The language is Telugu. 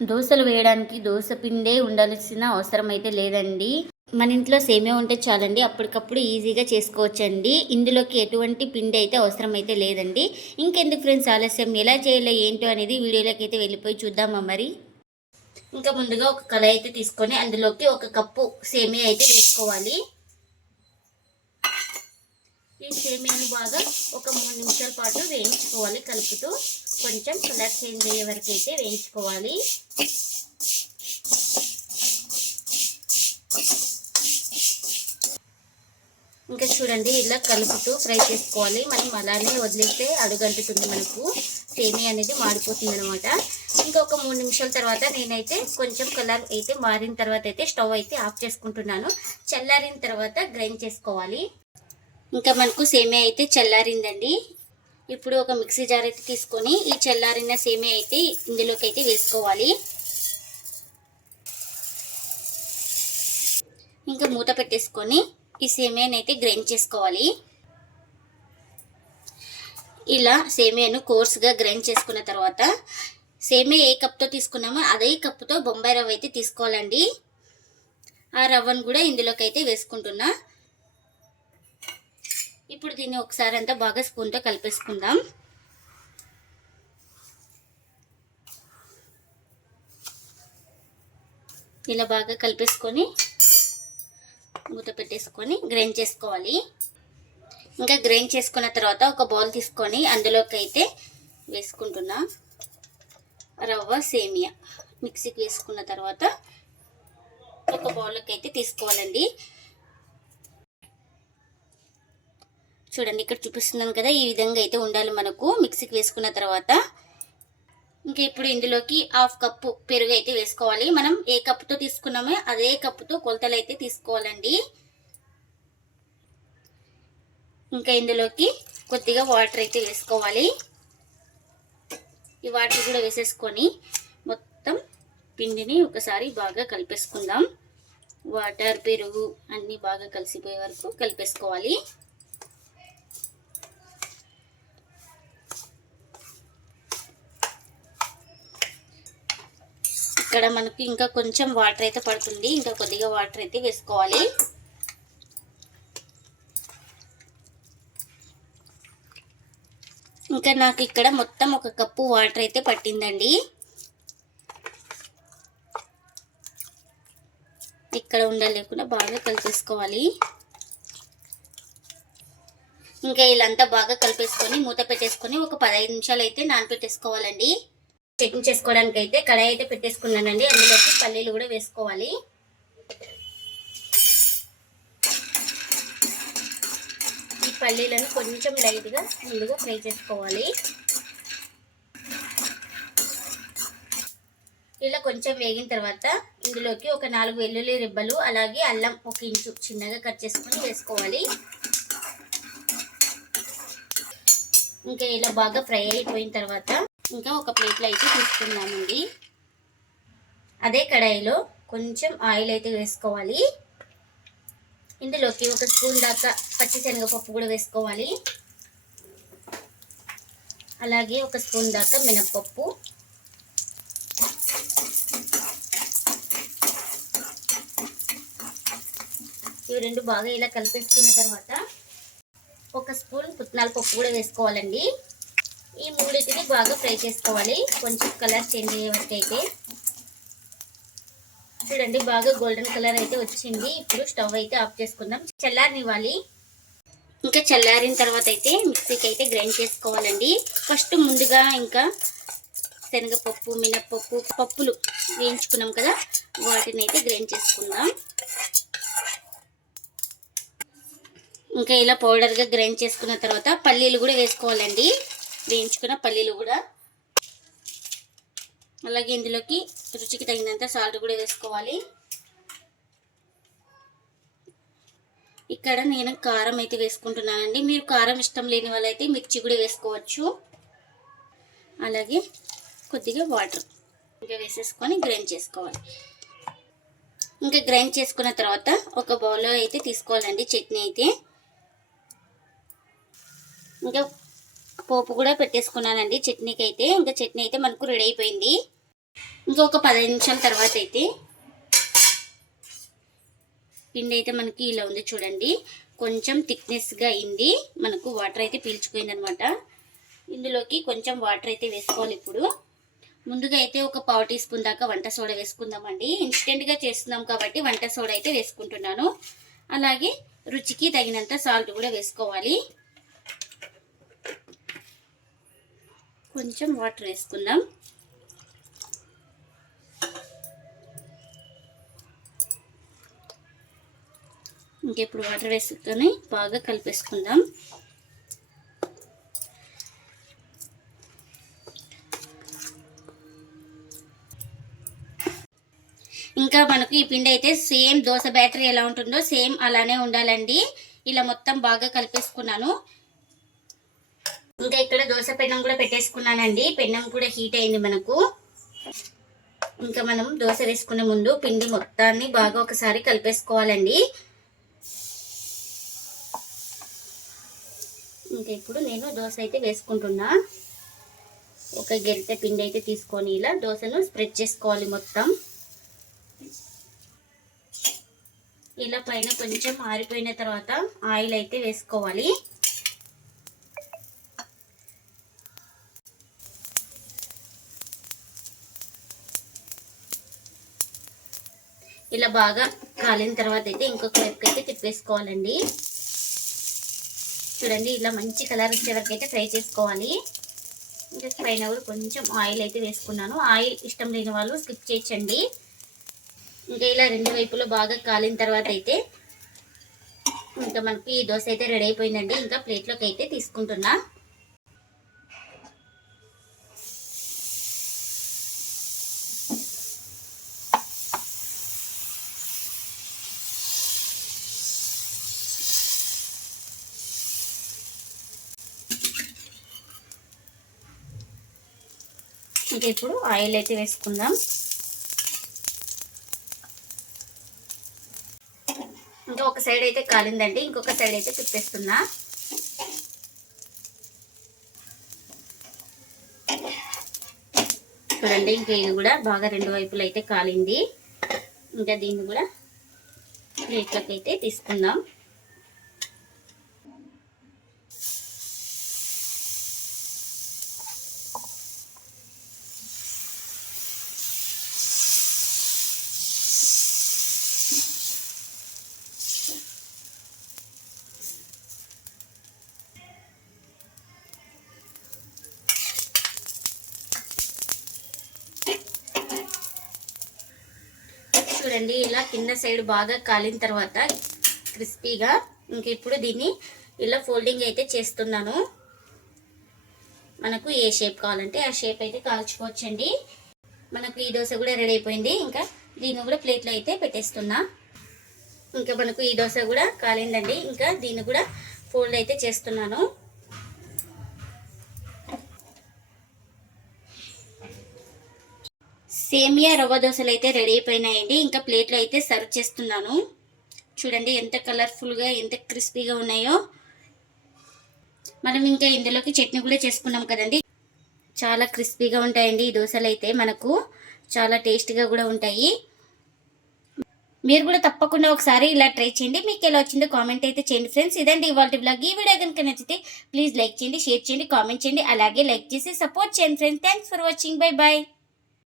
దోశలు వేయడానికి దోశ పిండే ఉండాల్సిన అవసరం అయితే లేదండి. మన ఇంట్లో సేమే ఉంటే చాలండి. అప్పటికప్పుడు ఈజీగా చేసుకోవచ్చండి. ఇందులోకి ఎటువంటి పిండి అయితే అవసరం అయితే లేదండి. ఇంకెందుకు ఫ్రెండ్స్ ఆలస్యం? ఎలా చేయాలో ఏంటో అనేది వీడియోలోకి అయితే వెళ్ళిపోయి చూద్దామా మరి? ఇంకా ముందుగా ఒక కళాయి అయితే తీసుకొని అందులోకి ఒక కప్పు సేమియా అయితే వేసుకోవాలి. ఈ సేమియాని బాగా ఒక మూడు నిమిషాల పాటు వేయించుకోవాలి కలుపుతూ. కొంచెం కలర్ చేంజ్ అయ్యే వరకు అయితే వేయించుకోవాలి. ఇంకా చూడండి ఇలా కలుపుతూ ఫ్రై చేసుకోవాలి. మనం అలానే వదిలేస్తే అడుగంటుతుంది మనకు. సేమీ అనేది మాడిపోతుంది అనమాట ఇంకా ఒక మూడు నిమిషాల తర్వాత నేనైతే కొంచెం కలర్ అయితే మారిన తర్వాత అయితే స్టవ్ అయితే ఆఫ్ చేసుకుంటున్నాను. చల్లారిన తర్వాత గ్రైండ్ చేసుకోవాలి. ఇంకా మనకు సేమీ అయితే చల్లారిందండి. ఇప్పుడు ఒక మిక్సీ జార్ అయితే తీసుకొని ఈ చల్లారిన సేమే అయితే ఇందులోకి అయితే వేసుకోవాలి. ఇంకా మూత పెట్టేసుకొని ఈ సేమియాని అయితే గ్రైండ్ చేసుకోవాలి. ఇలా సేమియాను కోర్స్గా గ్రైండ్ చేసుకున్న తర్వాత సేమియా ఏ కప్తో తీసుకున్నామో అదే కప్పుతో బొంబాయి రవ్వ అయితే తీసుకోవాలండి. ఆ రవ్వను కూడా ఇందులోకి అయితే వేసుకుంటున్నా. ఇప్పుడు దీన్ని ఒకసారి అంతా బాగా స్పూన్తో కలిపేసుకుందాం. ఇలా బాగా కలిపేసుకొని మూత పెట్టేసుకొని గ్రైండ్ చేసుకోవాలి. ఇంకా గ్రైండ్ చేసుకున్న తర్వాత ఒక బౌల్ తీసుకొని అందులోకి అయితే వేసుకుంటున్నా. రవ్వ సేమియా. మిక్సీకి వేసుకున్న తర్వాత ఒక బౌల్లోకి అయితే తీసుకోవాలండి. చూడండి ఇక్కడ చూపిస్తున్నాను కదా ఈ విధంగా అయితే ఉండాలి మనకు. మిక్సీకి వేసుకున్న తర్వాత ఇంకా ఇప్పుడు ఇందులోకి హాఫ్ కప్పు పెరుగు అయితే వేసుకోవాలి. మనం ఏ కప్పుతో తీసుకున్నామో అదే కప్పుతో కొలతలు అయితే తీసుకోవాలండి. ఇంకా ఇందులోకి కొద్దిగా వాటర్ అయితే వేసుకోవాలి. ఈ వాటర్ కూడా వేసేసుకొని మొత్తం పిండిని ఒకసారి బాగా కలిపేసుకుందాం. వాటర్ పెరుగు అన్నీ బాగా కలిసిపోయే వరకు కలిపేసుకోవాలి. ఇక్కడ మనకి ఇంకా కొంచెం వాటర్ అయితే పడుతుంది. ఇంకా కొద్దిగా వాటర్ అయితే వేసుకోవాలి. ఇంకా నాకు ఇక్కడ మొత్తం ఒక కప్పు వాటర్ అయితే పట్టిందండి. ఇక్కడ ఉండలేకుండా బాగా కలిపేసుకోవాలి. ఇంకా ఇలాంతా బాగా కలిపేసుకొని మూత పెట్టేసుకొని ఒక పదహైదు నిమిషాలు అయితే నానపెట్టేసుకోవాలండి. చట్నీ చేసుకోవడానికి అయితే కడాయి అయితే పెట్టేసుకున్నానండి. అందులోకి పల్లీలు కూడా వేసుకోవాలి. ఈ పల్లీలను కొంచెం లైట్గా ముందుగా ఫ్రై చేసుకోవాలి. ఇలా కొంచెం వేగిన తర్వాత ఇందులోకి ఒక నాలుగు వెల్లుల్లి రిబ్బలు అలాగే అల్లం ఒక ఇంచు చిన్నగా కట్ చేసుకొని వేసుకోవాలి. ఇంకా ఇలా బాగా ఫ్రై అయిపోయిన తర్వాత ఇంకా ఒక ప్లేట్లో అయితే తీసుకున్నామండి అదే కడాయిలో కొంచెం ఆయిల్ అయితే వేసుకోవాలి. ఇందులోకి ఒక స్పూన్ దాకా పచ్చిశనగపప్పు కూడా వేసుకోవాలి. అలాగే ఒక స్పూన్ దాకా మినప్పప్పు. ఇవి రెండు బాగా ఇలా కలిపేసుకున్న తర్వాత ఒక స్పూన్ పుట్నాల పప్పు కూడా వేసుకోవాలండి. ఈ మూడింటిని బాగా ఫ్రై చేసుకోవాలి. కొంచెం కలర్ చేంజ్ అయ్యే వరకు అయితే. చూడండి బాగా గోల్డెన్ కలర్ అయితే వచ్చింది. ఇప్పుడు స్టవ్ అయితే ఆఫ్ చేసుకుందాం. చల్లారనివ్వాలి. ఇంకా చల్లారిన తర్వాత అయితే మిక్సీకి అయితే గ్రైండ్ చేసుకోవాలండి. ఫస్ట్ ముందుగా ఇంకా శనగపప్పు మినప్పప్పు పప్పులు వేయించుకున్నాం కదా వాటిని అయితే గ్రైండ్ చేసుకుందాం. ఇంకా ఇలా పౌడర్గా గ్రైండ్ చేసుకున్న తర్వాత పల్లీలు కూడా వేసుకోవాలండి. వేయించుకున్న పల్లీలు కూడా. అలాగే ఇందులోకి రుచికి తగినంత సాల్ట్ కూడా వేసుకోవాలి. ఇక్కడ నేను కారం అయితే వేసుకుంటున్నానండి. మీరు కారం ఇష్టం లేని వాళ్ళైతే మిర్చి కూడా వేసుకోవచ్చు. అలాగే కొద్దిగా వాటర్ ఇంకా వేసేసుకొని గ్రైండ్ చేసుకోవాలి. ఇంకా గ్రైండ్ చేసుకున్న తర్వాత ఒక బౌల్లో అయితే తీసుకోవాలండి చట్నీ అయితే. ఇంకా పోపు కూడా పెట్టేసుకున్నానండి. చట్నీకి అయితే ఇంకా చట్నీ అయితే మనకు రెడీ అయిపోయింది. ఇంకొక పదహైదు నిమిషాల తర్వాత అయితే పిండి అయితే మనకి ఇలా ఉంది చూడండి. కొంచెం థిక్నెస్గా అయింది. మనకు వాటర్ అయితే పీల్చుకోయింది అనమాట ఇందులోకి కొంచెం వాటర్ అయితే వేసుకోవాలి ఇప్పుడు. ముందుగా అయితే ఒక పావు టీ స్పూన్ దాకా వంట సోడా వేసుకుందామండి. ఇన్స్టెంట్గా చేస్తున్నాం కాబట్టి వంట సోడా అయితే వేసుకుంటున్నాను. అలాగే రుచికి తగినంత సాల్ట్ కూడా వేసుకోవాలి. కొంచెం వాటర్ వేసుకుందాం. ఇంకెప్పుడు వాటర్ వేసుకొని బాగా కలిపేసుకుందాం. ఇంకా మనకు ఈ పిండి అయితే సేమ్ దోశ బ్యాటరీ ఎలా ఉంటుందో సేమ్ అలానే ఉండాలండి. ఇలా మొత్తం బాగా కలిపేసుకున్నాను. ఇంకా ఇక్కడ దోశ పెన్నం కూడా పెట్టేసుకున్నానండి. పెన్నం కూడా హీట్ అయింది మనకు. ఇంకా మనం దోశ వేసుకునే ముందు పిండి మొత్తాన్ని బాగా ఒకసారి కలిపేసుకోవాలండి. ఇంకా ఇప్పుడు నేను దోశ అయితే వేసుకుంటున్నా. ఒక గెరిటె పిండి అయితే తీసుకొని ఇలా దోశను స్ప్రెడ్ చేసుకోవాలి మొత్తం. ఇలా పైన కొంచెం ఆరిపోయిన తర్వాత ఆయిల్ అయితే వేసుకోవాలి. ఇలా బాగా కాలిన తర్వాత అయితే ఇంకొక వైపుకి అయితే తిప్పేసుకోవాలండి. చూడండి ఇలా మంచి కలర్ వచ్చే వరకు అయితే ఫ్రై చేసుకోవాలి. ఇంకా పైన కూడా కొంచెం ఆయిల్ అయితే వేసుకున్నాను. ఆయిల్ ఇష్టం లేని వాళ్ళు స్కిప్ చేయొచ్చండి. ఇంకా ఇలా రెండు వైపులో బాగా కాలిన తర్వాత అయితే ఇంకా మనకి ఈ దోశ అయితే రెడీ అయిపోయిందండి. ఇంకా ప్లేట్లోకి అయితే తీసుకుంటున్నా. ఇంకా ఇప్పుడు ఆయిల్ అయితే వేసుకుందాం. ఇంకా ఒక సైడ్ అయితే కాలిందండి ఇంకొక సైడ్ అయితే తిప్పేస్తున్నా. చూడండి ఇంకా ఇది కూడా బాగా రెండు వైపులు అయితే కాలింది. ఇంకా దీన్ని కూడా ప్లేట్లోకి అయితే తీసుకుందాం. చూడండి ఇలా కింద సైడ్ బాగా కాలిన తర్వాత క్రిస్పీగా ఇంక ఇప్పుడు దీన్ని ఇలా ఫోల్డింగ్ అయితే చేస్తున్నాను. మనకు ఏ షేప్ కావాలంటే ఆ షేప్ అయితే కాల్చుకోవచ్చండి. మనకు ఈ దోశ కూడా రెడీ అయిపోయింది. ఇంకా దీన్ని కూడా ప్లేట్లో అయితే పెట్టేస్తున్నా. ఇంకా మనకు ఈ దోశ కూడా కాలిందండి. ఇంకా దీన్ని కూడా ఫోల్డ్ అయితే చేస్తున్నాను. సేమియా రవ్వ దోశలు అయితే రెడీ అయిపోయినాయండి. ఇంకా ప్లేట్లు అయితే సర్వ్ చేస్తున్నాను. చూడండి ఎంత కలర్ఫుల్గా ఎంత క్రిస్పీగా ఉన్నాయో. మనం ఇంకా ఇందులోకి చట్నీ కూడా చేసుకున్నాం కదండి. చాలా క్రిస్పీగా ఉంటాయండి ఈ దోశలు అయితే మనకు. చాలా టేస్ట్గా కూడా ఉంటాయి. మీరు కూడా తప్పకుండా ఒకసారి ఇలా ట్రై చేయండి. మీకు ఎలా వచ్చిందో కామెంట్ అయితే చేయండి ఫ్రెండ్స్. ఇదండి ఇవాళ బ్లాగ్. ఈ వీడియో కనుక నచ్చితే ప్లీజ్ లైక్ చేయండి షేర్ చేయండి కామెంట్ చేయండి. అలాగే లైక్ చేసి సపోర్ట్ చేయండి friends. Thanks for watching. Bye bye